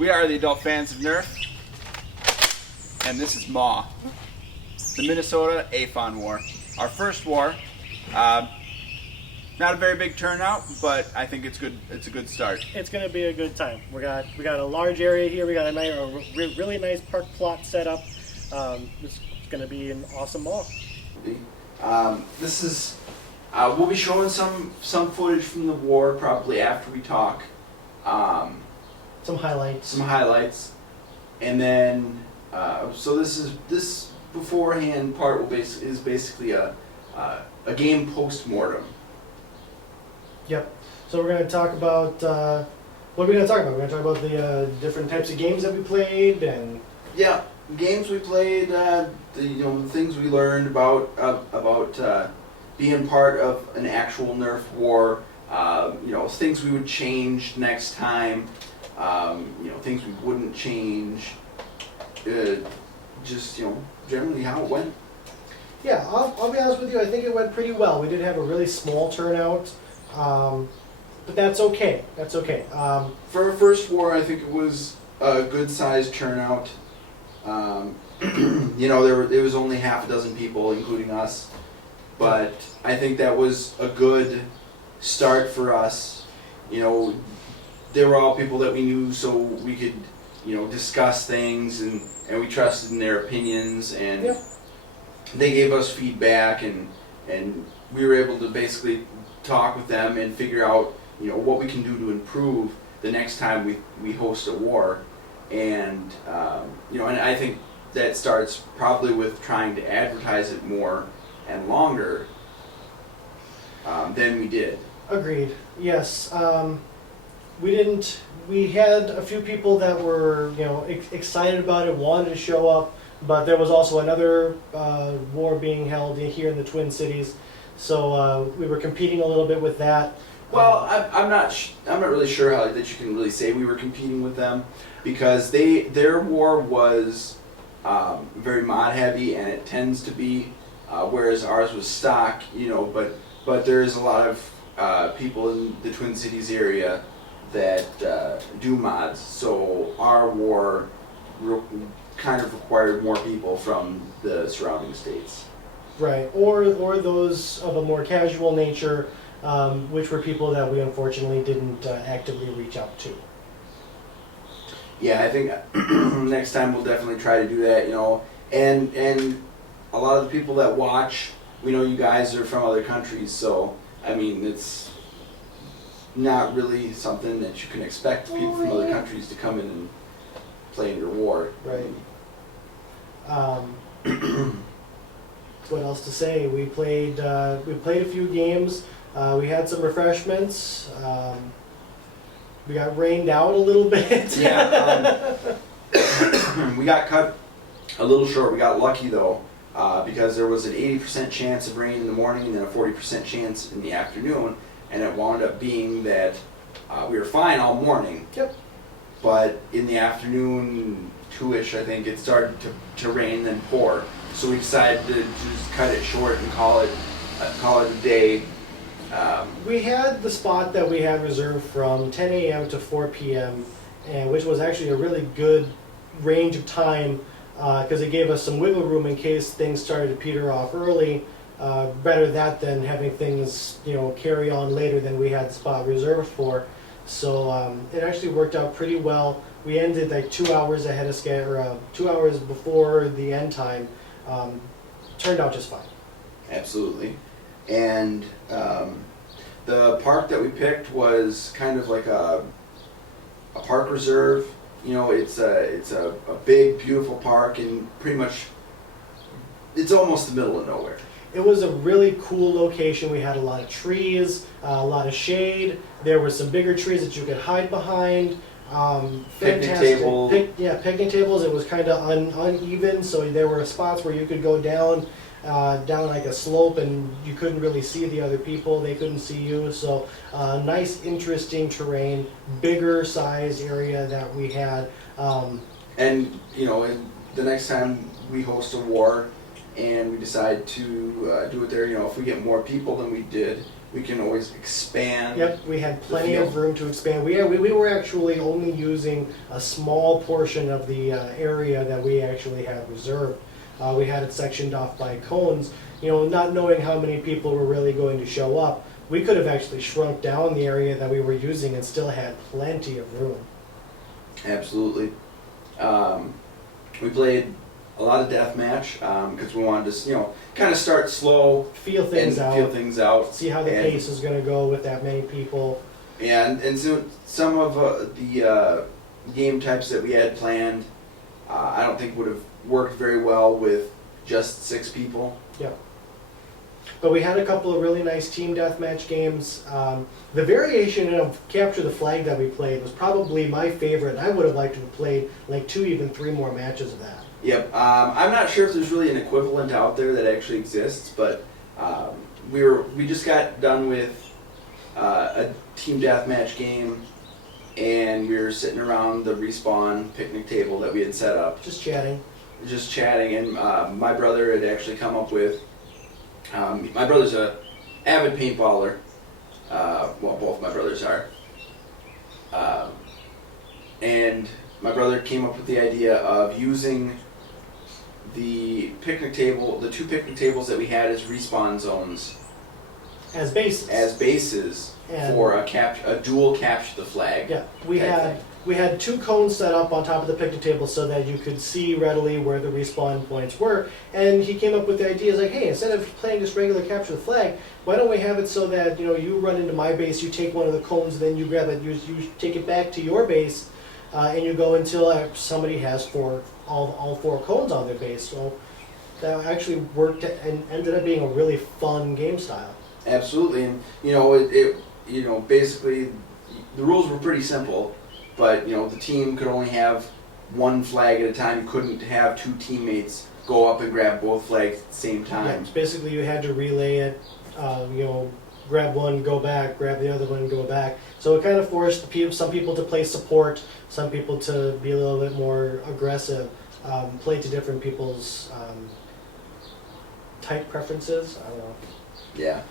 We are the adult fans of Nerf, and this is MAW, the Minnesota AFoN War. Our first war. Not a very big turnout, but I think it's good. It's a good start. It's going to be a good time. We got a large area here. We got a really nice park plot set up. It's going to be an awesome ball. This is we'll be showing some footage from the war probably after we talk. Some highlights. Some highlights, and then so this beforehand part is basically a game post-mortem. Yep. So we're going to talk about what are we going to talk about? We're going to talk about the different types of games that we played and games we played, the things we learned about being part of an actual Nerf war, things we would change next time, things we wouldn't change, generally how it went. Yeah, I'll be honest with you, I think it went pretty well. We did have a really small turnout, but that's okay. That's okay. For our first war, I think it was a good-sized turnout. There was only half a dozen people, including us, but I think that was a good start for us. They were all people that we knew, so we could, discuss things, and we trusted in their opinions, and they gave us feedback, and we were able to basically talk with them and figure out, what we can do to improve the next time we host a war. And and I think that starts probably with trying to advertise it more and longer than we did. Agreed. Yes. We had a few people that were, excited about it, wanted to show up, but there was also another war being held here in the Twin Cities, so we were competing a little bit with that. Well, I'm not really sure how that you can really say we were competing with them, because their war was very mod heavy, and it tends to be, whereas ours was stock. But there's a lot of people in the Twin Cities area that do mods, so our war kind of required more people from the surrounding states. Right, or those of a more casual nature, which were people that we unfortunately didn't actively reach out to. Yeah, I think next time we'll definitely try to do that, and a lot of the people that watch, we know you guys are from other countries, so I mean, it's not really something that you can expect people from other countries to come in and play in your war. Right. What else to say? We played a few games. We had some refreshments. We got rained out a little bit. Yeah. We got cut a little short. We got lucky though, because there was an 80% chance of rain in the morning and then a 40% chance in the afternoon, and it wound up being that we were fine all morning. Yep. But in the afternoon, 2-ish, I think, it started to rain and pour. So we decided to just cut it short and call it a day. We had the spot that we had reserved from 10 a.m. to 4 p.m., and which was actually a really good range of time, because it gave us some wiggle room in case things started to peter off early. Better that than having things carry on later than we had the spot reserved for. So it actually worked out pretty well. We ended like 2 hours ahead of schedule, or 2 hours before the end time. Turned out just fine. Absolutely. And the park that we picked was kind of like a park reserve. It's a big, beautiful park, and pretty much it's almost the middle of nowhere. It was a really cool location. We had a lot of trees, a lot of shade. There were some bigger trees that you could hide behind. Picnic tables. Picnic tables. It was kind of uneven, so there were spots where you could go down like a slope, and you couldn't really see the other people. They couldn't see you. So nice, interesting terrain, bigger size area that we had. And the next time we host a war, and we decide to do it there, if we get more people than we did, we can always expand. Yep, we had plenty field. of room to expand. We were actually only using a small portion of the area that we actually had reserved. We had it sectioned off by cones. Not knowing how many people were really going to show up, we could have actually shrunk down the area that we were using and still had plenty of room. Absolutely. We played a lot of deathmatch because we wanted to, kind of start slow Feel things and out. feel things out. See how the pace is going to go with that many people. And so some of the game types that we had planned, I don't think would have worked very well with just 6 people. Yeah. But we had a couple of really nice team deathmatch games. The variation of Capture the Flag that we played was probably my favorite. I would have liked to have played like 2, even 3 more matches of that. Yep. I'm not sure if there's really an equivalent out there that actually exists, but we just got done with a team deathmatch game, and we were sitting around the Respawn picnic table that we had set up, Just chatting. and my brother had actually come up with. My brother's a avid paintballer. Well, both my brothers are. And my brother came up with the idea of using the picnic table, the 2 picnic tables that we had as respawn zones, As bases. And for a dual capture the flag. Yeah, type we had 2 cones set up on top of the picnic table so that you could see readily where the respawn points were. And he came up with the idea, like, hey, instead of playing just regular capture the flag, why don't we have it so that you run into my base, you take one of the cones, then you grab it, you take it back to your base, and you go until somebody has all 4 cones on their base. So that actually worked and ended up being a really fun game style. Absolutely, and basically the rules were pretty simple, but the team could only have 1 flag at a time. You couldn't have 2 teammates go up and grab both flags at the same Yeah, time. basically you had to relay it, grab one, go back, grab the other one, go back. So it kind of forced some people to play support, some people to be a little bit more aggressive, play to different people's type preferences. I don't know. Yeah.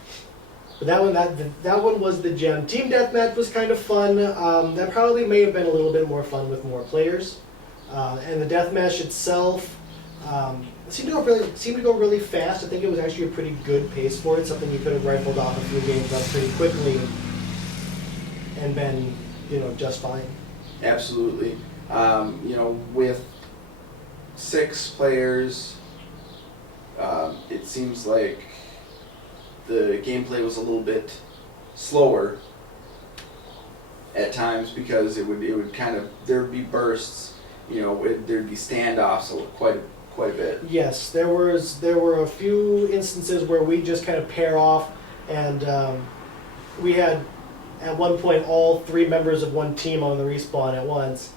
But that one was the gem. Team deathmatch was kind of fun. That probably may have been a little bit more fun with more players. And the deathmatch itself seemed to go really fast. I think it was actually a pretty good pace for it. Something you could have rifled off a few games up pretty quickly and been just fine. Absolutely. With 6 players, it seems like the gameplay was a little bit slower at times because it would kind of, there'd be bursts, there'd be standoffs quite a bit. Yes, there were a few instances where we just kind of pair off, and we had at one point all 3 members of one team on the respawn at once,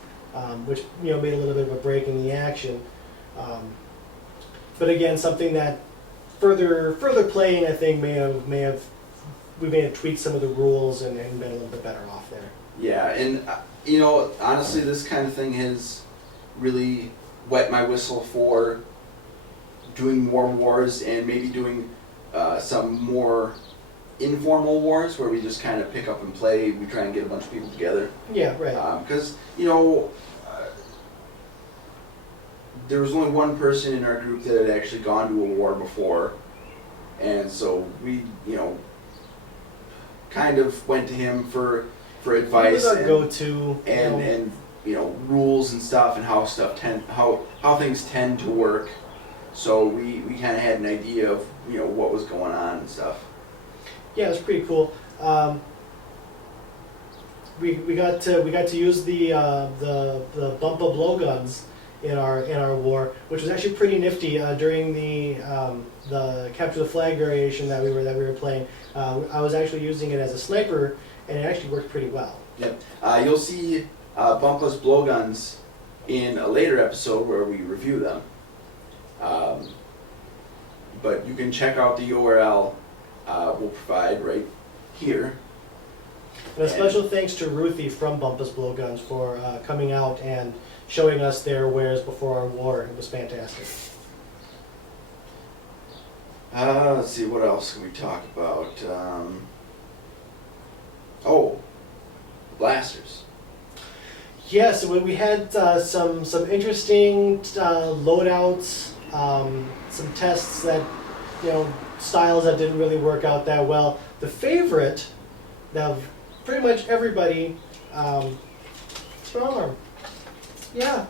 which made a little bit of a break in the action. But again, something that further playing, I think we may have tweaked some of the rules and been a little bit better off there. Yeah, and honestly, this kind of thing has really wet my whistle for doing more wars and maybe doing some more informal wars where we just kind of pick up and play. We try and get a bunch of people together. Yeah, right. Because there was only one person in our group that had actually gone to a war before, and so we, kind of went to him for advice. It was our go-to. And rules and stuff and how things tend to work. So we kind of had an idea of what was going on and stuff. Yeah, it was pretty cool. We got to use the bump up blowguns in our war, which was actually pretty nifty. During the capture the flag variation that we were playing, I was actually using it as a sniper, and it actually worked pretty well. Yep. You'll see bumpless blowguns in a later episode where we review them. But you can check out the URL we'll provide right here. And a special thanks to Ruthie from Bumpus Blowguns for coming out and showing us their wares before our war. It was fantastic. Let's see, what else can we talk about? Oh, blasters. Yeah, so we had some interesting loadouts, some tests that, styles that didn't really work out that well. The favorite of pretty much everybody, strong arm. Yeah,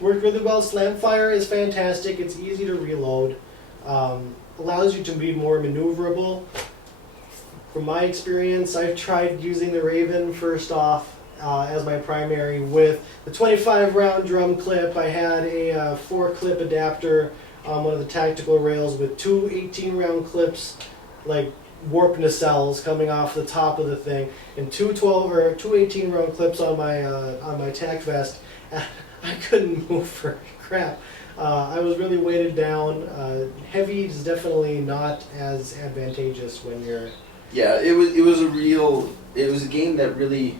worked really well. Slam fire is fantastic. It's easy to reload. Allows you to be more maneuverable. From my experience, I've tried using the Raven first off as my primary with the 25 round drum clip. I had a 4 clip adapter on one of the tactical rails with 2 18 round clips, like warp nacelles coming off the top of the thing, and 2 18 round clips on my tac vest. I couldn't move for crap. I was really weighted down. Heavy is definitely not as advantageous when you're. Yeah, it was a game that really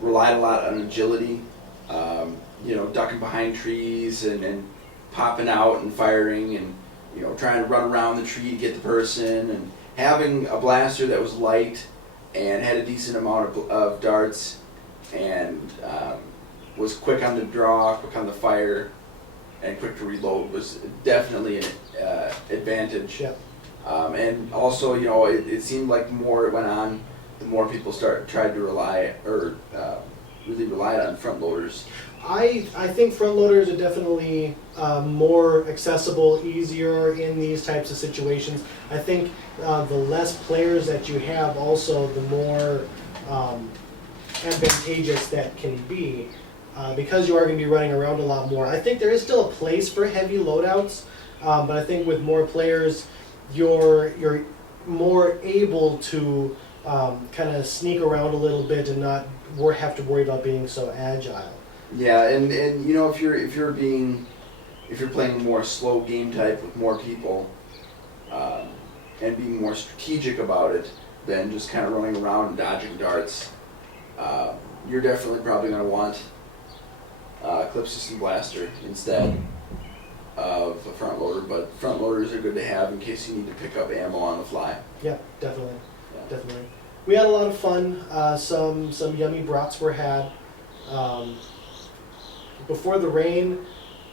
relied a lot on agility. Ducking behind trees and popping out and firing and trying to run around the tree to get the person, and having a blaster that was light and had a decent amount of darts and was quick on the draw, quick on the fire, and quick to reload was definitely an advantage. Yeah. And also, it seemed like the more it went on, the more people tried to really relied on front loaders. I think front loaders are definitely more accessible, easier in these types of situations. I think the less players that you have, also the more advantageous that can be, because you are going to be running around a lot more. I think there is still a place for heavy loadouts, but I think with more players, you're more able to kind of sneak around a little bit and not have to worry about being so agile. Yeah, and if you're playing a more slow game type with more people, and being more strategic about it than just kind of running around and dodging darts, you're definitely probably going to want a clip system blaster instead of a front loader. But front loaders are good to have in case you need to pick up ammo on the fly. Yeah, definitely, Yeah. definitely. We had a lot of fun. Some yummy brats were had. Before the rain,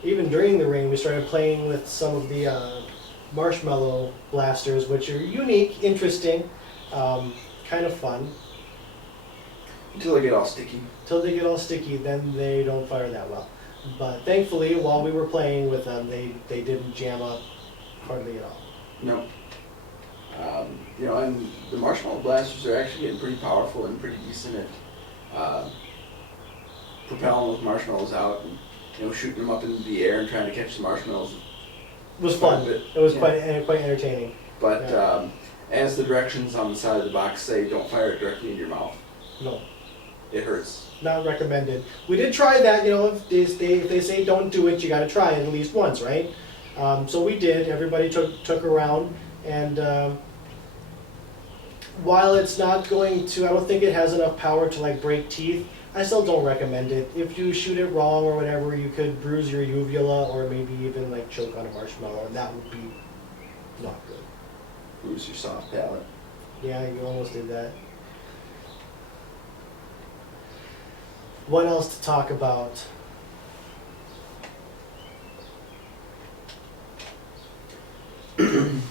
even during the rain, we started playing with some of the marshmallow blasters, which are unique, interesting, kind of fun. Until they get all sticky. Till they get all sticky, then they don't fire that well. But thankfully, while we were playing with them, they didn't jam up hardly at all. No. And the marshmallow blasters are actually getting pretty powerful and pretty decent at propelling those marshmallows out and shooting them up into the air and trying to catch the marshmallows. It was fun. It was Yeah. quite entertaining. But Yeah. as the directions on the side of the box say, don't fire it directly into your mouth. No, It hurts. not recommended. We did try that. If they say don't do it, you got to try it at least once, right? So we did. Everybody took a round, and while it's not going to, I don't think it has enough power to like break teeth. I still don't recommend it. If you shoot it wrong or whatever, you could bruise your uvula or maybe even like choke on a marshmallow, and that would be not good. Bruise your soft palate. Yeah, you almost did that. What else to talk about?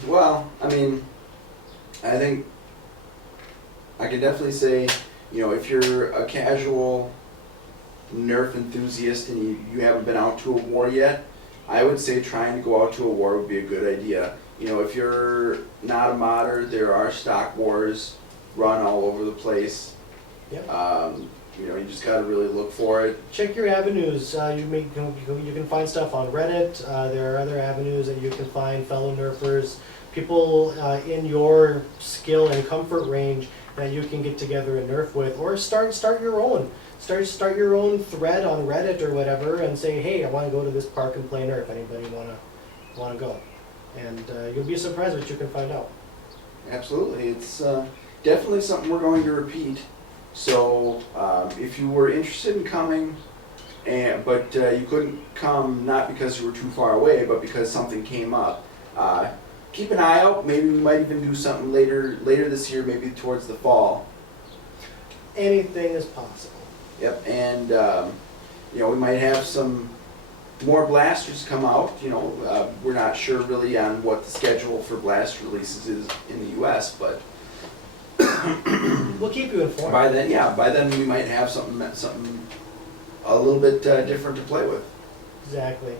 Well, I think I can definitely say, if you're a casual Nerf enthusiast and you haven't been out to a war yet, I would say trying to go out to a war would be a good idea. If you're not a modder, there are stock wars run all over the place. Yep. You just got to really look for it. Check your avenues. You can find stuff on Reddit. There are other avenues that you can find fellow Nerfers, people in your skill and comfort range that you can get together and Nerf with, or start your own. Start your own thread on Reddit or whatever, and say, hey, I want to go to this park and play Nerf. Anybody want to go? And you'll be surprised what you can find out. Absolutely, it's definitely something we're going to repeat. So if you were interested in coming, but you couldn't come not because you were too far away, but because something came up, keep an eye out. Maybe we might even do something later this year, maybe towards the fall. anything is possible. Yep, and you know, we might have some more blasters come out. You know, we're not sure really on what the schedule for blast releases is in the U.S., but We'll keep you informed. by then we might have something a little bit different to play with. Exactly.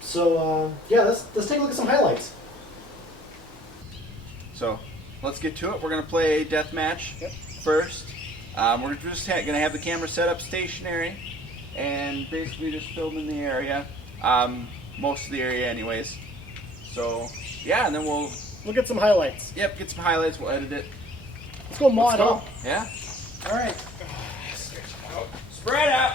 So yeah, let's take a look at some highlights. So let's get to it. We're gonna play deathmatch first. We're just gonna have the camera set up stationary and basically just film in the area, most of the area anyways. So yeah, and then we'll Look at some highlights. get some highlights. We'll edit it. Let's go mod Let's go. up. Yeah. All right. Spread out.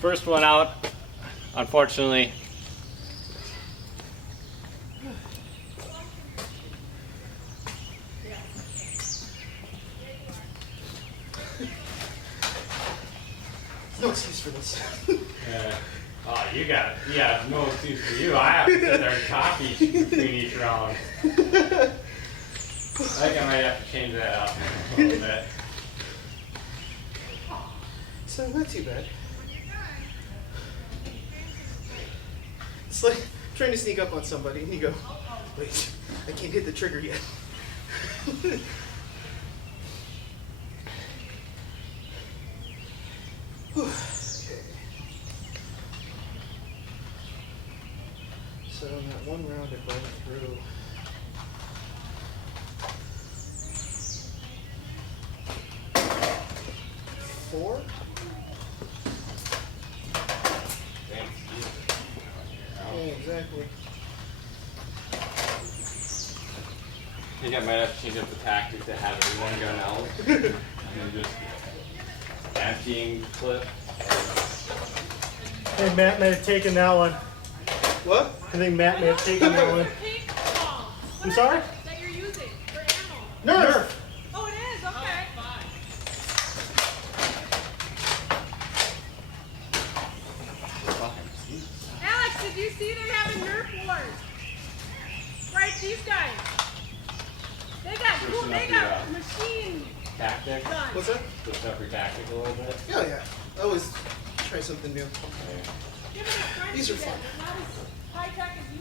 First one out, unfortunately. No excuse for this. Oh, you got no excuse for you. I have to sit there and talk between each round. I think I might have to change that up a little bit. So not too bad. It's like trying to sneak up on somebody and you go, wait, I can't hit the trigger yet. Okay. So in that one round I went through. Four? Yeah, exactly. I think I might have to change up the tactic to have everyone go now. And then just emptying clip. Hey, Matt may have taken that one. What? I think Matt may have taken that one. I'm sorry? That you're using for ammo. Nerf. Oh, it is? Okay. Alex, did you see them having Nerf Wars? Right, these guys. They got machine Tactic. guns. What's that? Switch up your tactic a little bit. Oh yeah. I always try something new. Him and his friends These do are that, fun. but not as high tech as you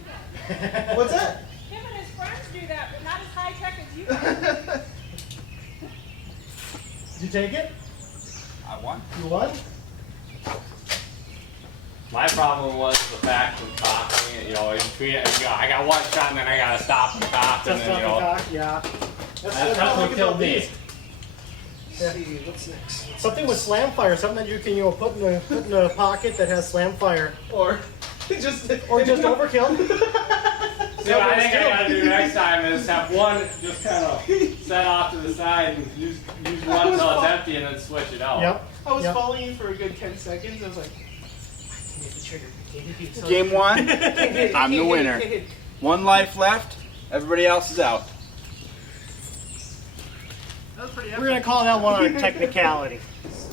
guys. What's that? Him and his friends do that, but not as high tech as you guys. Did you take it? I won. You won? My problem was the fact of coughing. You know, in between, I got one shot and then I gotta stop and cough, and Just then off you the know. cock, yeah. That's how what killed me. Yeah. Let's see, what's next? Something with slam fire, something that you can put in a pocket that has slam fire, Or just overkill. So I think I gotta do next time is have one just kind of set off to the side and use one until it's empty and then switch it out. Yep. I was Yep. following you for a good 10 seconds. I was like, Hit the trigger. Can't hit the Game one, Can't hit it, I'm the can't hit it, winner. can't hit it. 1 life left. Everybody else is out. We're going to call that one on a technicality.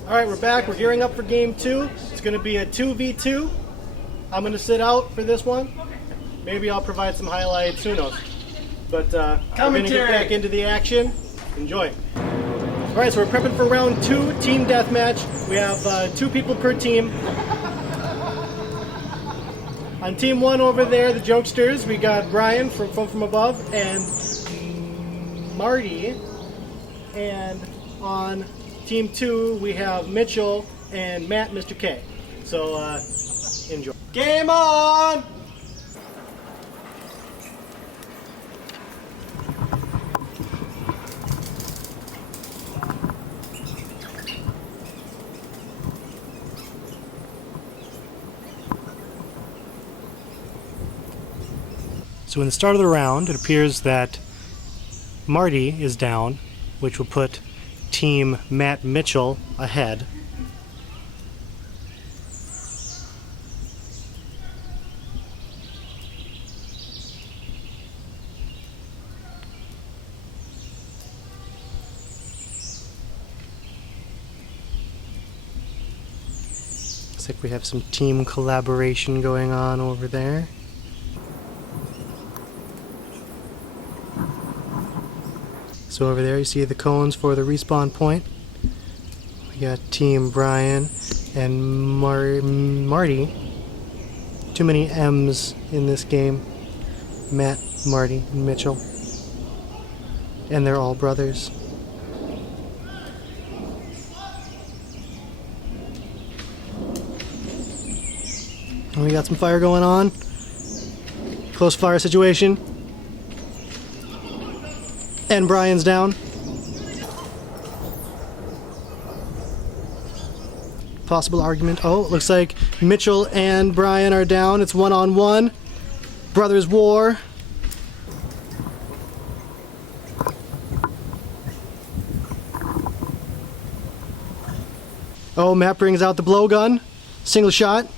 All right, we're back. We're gearing up for game 2. It's going to be a 2v2. I'm going to sit out for this one. Maybe I'll provide some highlights. Who knows? But we're going to get back into the action. Enjoy. All right, so we're prepping for round 2, team deathmatch. We have 2 people per team. On team 1 over there, the jokesters, we got Brian from above and Marty. And on team 2, we have Mitchell and Matt, Mr. K. So enjoy. Game on! So in the start of the round, it appears that Marty is down, which will put Team Matt Mitchell ahead. Looks like we have some team collaboration going on over there. So over there you see the cones for the respawn point. We got Team Brian and Marty. Too many M's in this game. Matt, Marty, and Mitchell. And they're all brothers. And we got some fire going on. Close fire situation. And Brian's down. Possible argument. Oh, it looks like Mitchell and Brian are down. It's 1-on-1. Brothers war. Oh, Matt brings out the blowgun. Single shot.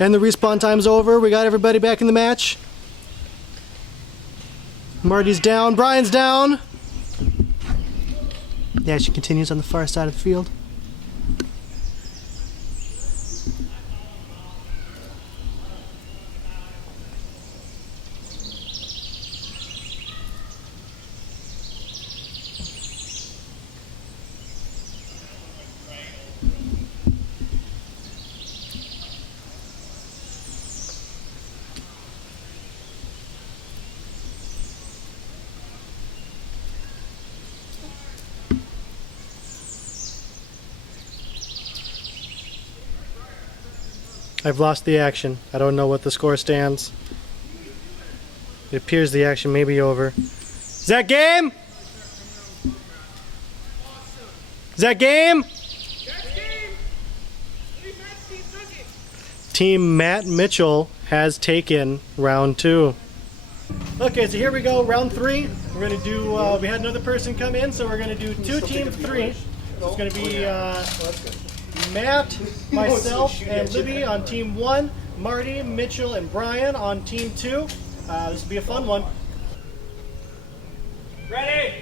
And the respawn time's over. We got everybody back in the match. Marty's down. Brian's down. The action continues on the far side of the field. I've lost the action. I don't know what the score stands. It appears the action may be over. Is that game? Is that game? Team Matt Mitchell has taken round 2. Okay, so here we go, round 3. We're gonna do, we had another person come in, so we're gonna do 2 team 3. It's gonna be Matt, myself, and Libby on team 1, Marty, Mitchell, and Brian on team 2. This will be a fun one. Ready?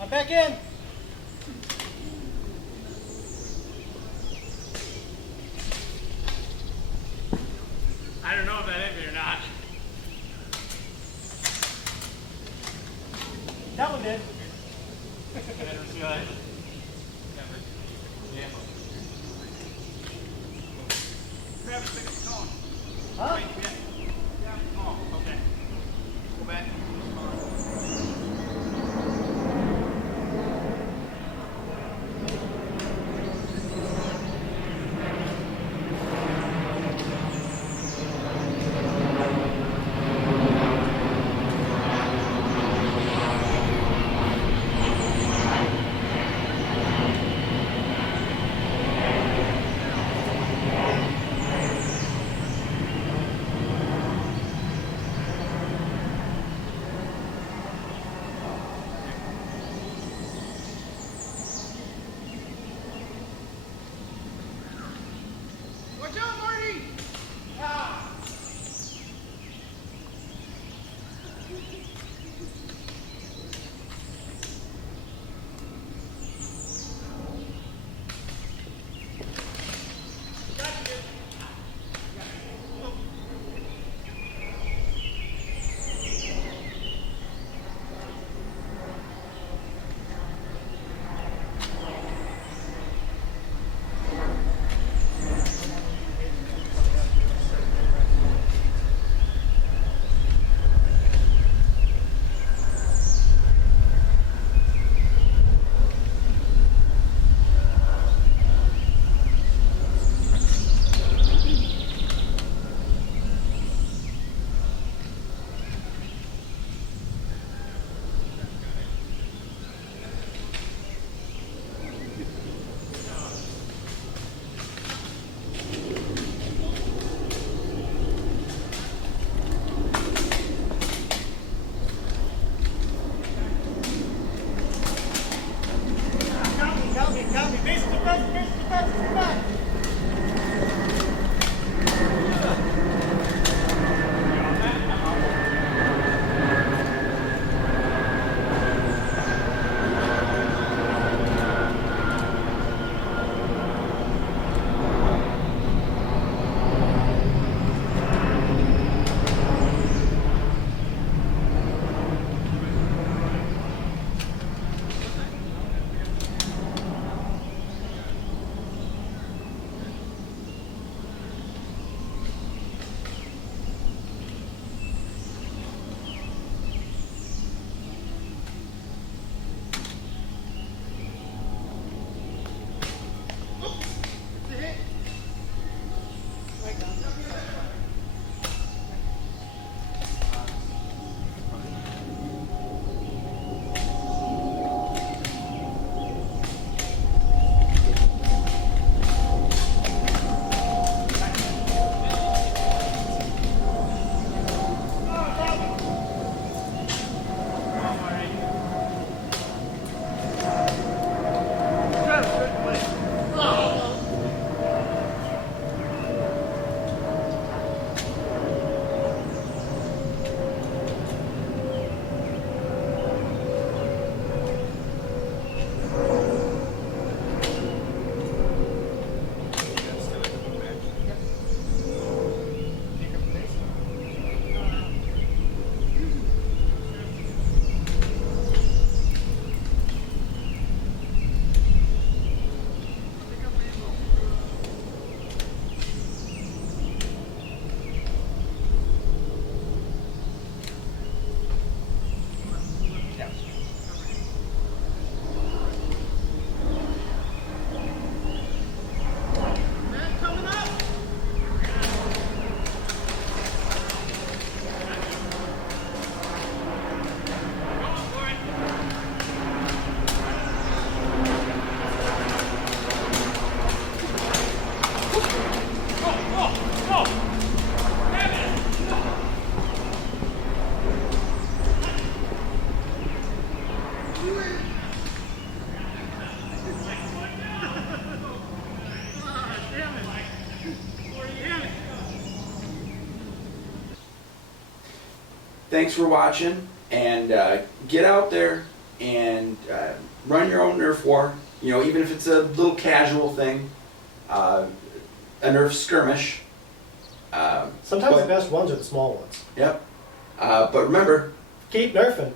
I'm back in. I don't know if that hit me or not. That one did. I didn't feel it. Yeah. Grab a stick of cone. Huh? Wait, yeah. Oh, okay. Go back. Watch out, Marty! Ah. Got me. Base defense, come back. Thanks for watching, and get out there, and run your own Nerf War. You know, even if it's a little casual thing, a Nerf skirmish. Sometimes but- the best ones are the small ones. Yep. But remember, Keep nerfing.